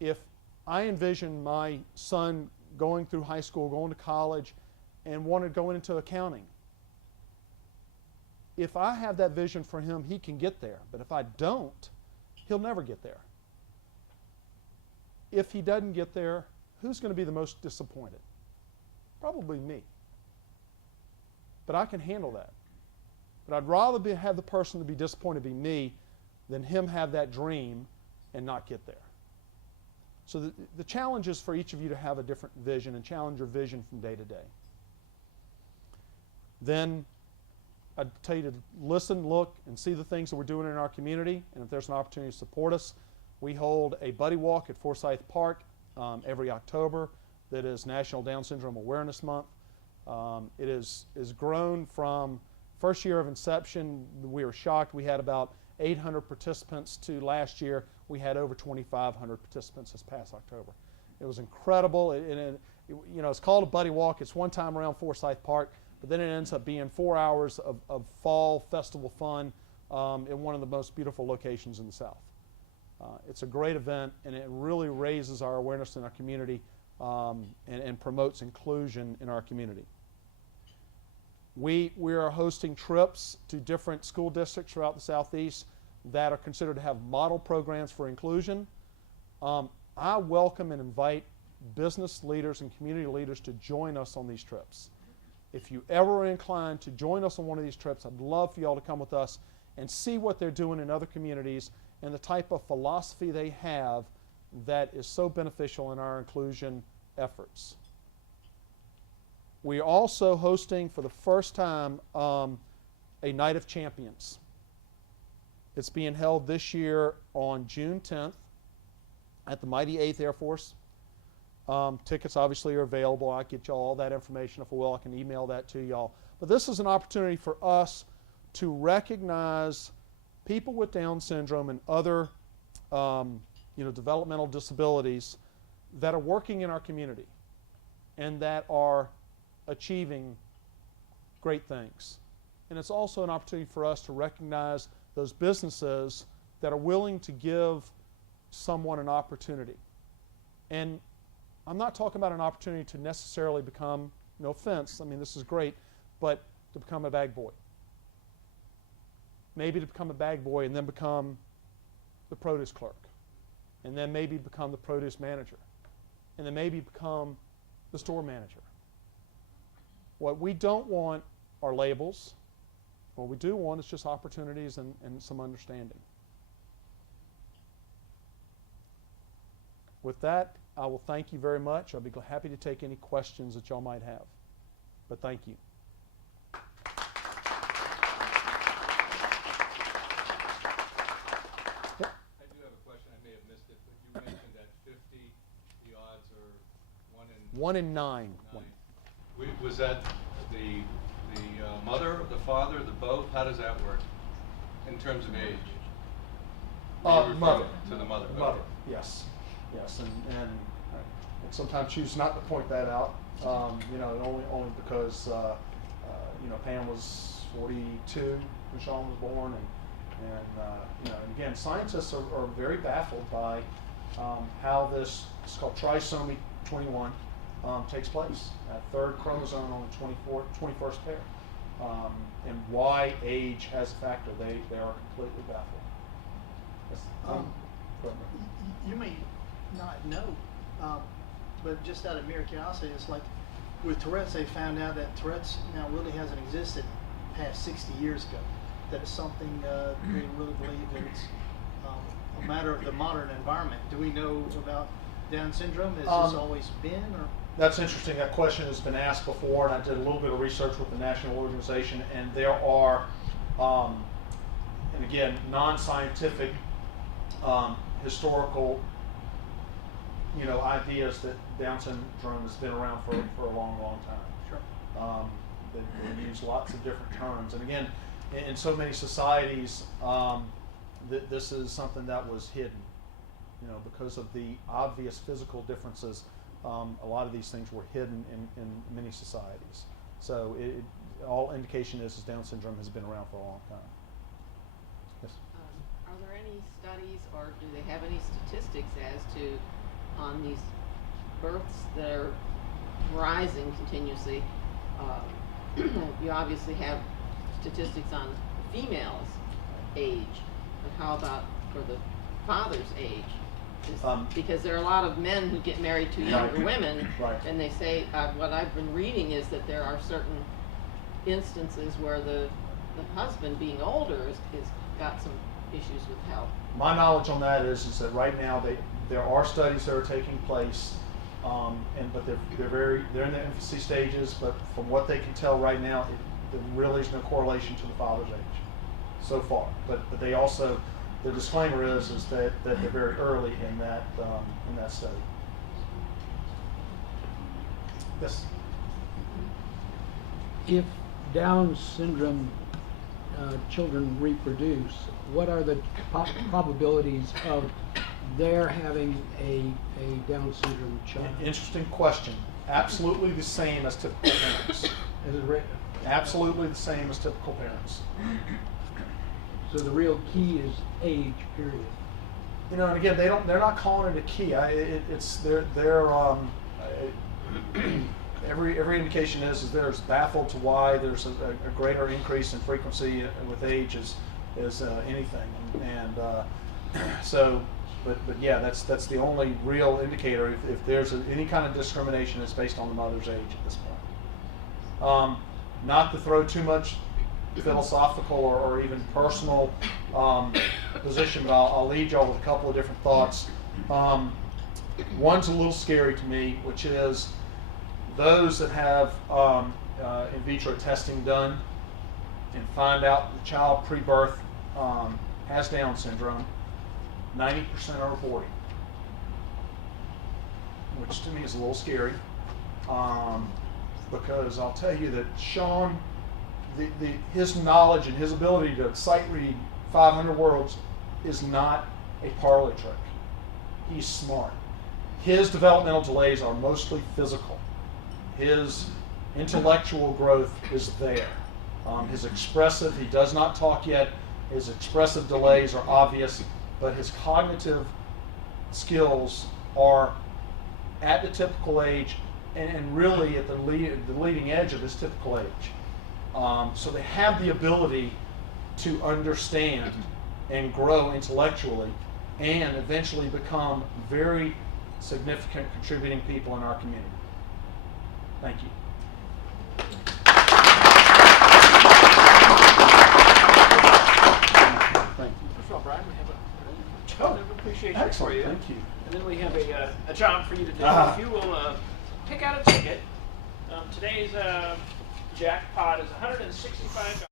if I envision my son going through high school, going to college, and wanted to go into accounting, if I have that vision for him, he can get there. But if I don't, he'll never get there. If he doesn't get there, who's going to be the most disappointed? Probably me. But I can handle that. But I'd rather have the person to be disappointed be me than him have that dream and not get there. So the challenge is for each of you to have a different vision and challenge your vision from day to day. Then I'd tell you to listen, look, and see the things that we're doing in our community. And if there's an opportunity to support us, we hold a buddy walk at Forsyth Park every October that is National Down Syndrome Awareness Month. It is grown from first year of inception. We were shocked. We had about 800 participants to last year. We had over 2,500 participants this past October. It was incredible. You know, it's called a buddy walk. It's one time around Forsyth Park, but then it ends up being 4 hours of fall festival fun in one of the most beautiful locations in the South. It's a great event, and it really raises our awareness in our community and promotes inclusion in our community. We are hosting trips to different school districts throughout the Southeast that are considered to have model programs for inclusion. I welcome and invite business leaders and community leaders to join us on these trips. If you ever are inclined to join us on one of these trips, I'd love for you all to come with us and see what they're doing in other communities and the type of philosophy they have that is so beneficial in our inclusion efforts. We are also hosting for the first time a Night of Champions. It's being held this year on June 10th at the mighty 8th Air Force. Tickets obviously are available. I'll get you all that information if I will. I can email that to y'all. But this is an opportunity for us to recognize people with Down syndrome and other developmental disabilities that are working in our community and that are achieving great things. And it's also an opportunity for us to recognize those businesses that are willing to give someone an opportunity. And I'm not talking about an opportunity to necessarily become, no offense, I mean this is great, but to become a bag boy. Maybe to become a bag boy and then become the produce clerk. And then maybe become the produce manager. And then maybe become the store manager. What we don't want are labels. What we do want is just opportunities and some understanding. With that, I will thank you very much. I'll be happy to take any questions that y'all might have. But thank you. I do have a question. I may have missed it, but you mentioned that 50, the odds are 1 in 9. Was that the mother, the father, the both? How does that work in terms of age? Mother. To the mother. Mother, Okay. yes. Yes, and I sometimes choose not to point that out, only because, Pam was 42 when Sean was born, and again, scientists are very baffled by how this, it's called trisomy 21, takes place. That third chromosome on the 21st pair, and why age has a factor. They are completely baffled. Yes. Go ahead. You may not know, but just out of mere curiosity, it's like with Tourette's, they found out that Tourette's now really hasn't existed past 60 years ago. That it's something they really believe that it's a matter of the modern environment. Do we know about Down syndrome? Has this always been? Or? That's interesting. That question has been asked before, and I did a little bit of research with the national organization, and there are, and again, non-scientific, historical, ideas that Down syndrome has been around for a long, long time. Sure. They use lots of different terms, and again, in so many societies, this is something that was hidden, because of the obvious physical differences. A lot of these things were hidden in many societies. So all indication is Down syndrome has been around for a long time. Yes. Are there any studies, or do they have any statistics as to on these births that are rising continuously. You obviously have statistics on the female's age, but how about for the father's age? Because there are a lot of men who get married to younger women, Right. and they say, what I've been reading is that there are certain instances where the husband being older is got some issues with health. My knowledge on that is that right now there are studies that are taking place, but they're in the infancy stages. But from what they can tell right now, there really is no correlation to the father's age so far. But they also, the disclaimer is that they're very early in that study. Yes. If Down syndrome children reproduce, what are the probabilities of their having a Down syndrome child? Interesting question. Absolutely the same as typical parents. Is it right? Absolutely the same as typical parents. So the real key is age, period. You know, and again, they're not calling it a key. Every indication is they're as baffled to why there's a greater increase in frequency with age as anything, and so, but yeah, that's the only real indicator. If there's any kind of discrimination, it's based on the mother's age at this point. Not to throw too much philosophical or even personal position, but I'll lead y'all with a couple of different thoughts. One's a little scary to me, which is those that have in vitro testing done and find out the child pre-birth has Down syndrome, 90% are aborting, which to me is a little scary, because I'll tell you that Sean, his knowledge and his ability to sight read 500 words is not a parlor trick. He's smart. His developmental delays are mostly physical. His intellectual growth is there. His expressive, he does not talk yet, his expressive delays are obvious, but his cognitive skills are at the typical age and really at the leading edge of his typical age. So they have the ability to understand and grow intellectually and eventually become very significant contributing people in our community. Thank you. Thank you. First of all, Brian, we have a token of appreciation Excellent, for you. thank you. And then we have a job for you to do. If you will pick out a ticket, today's jackpot is $165.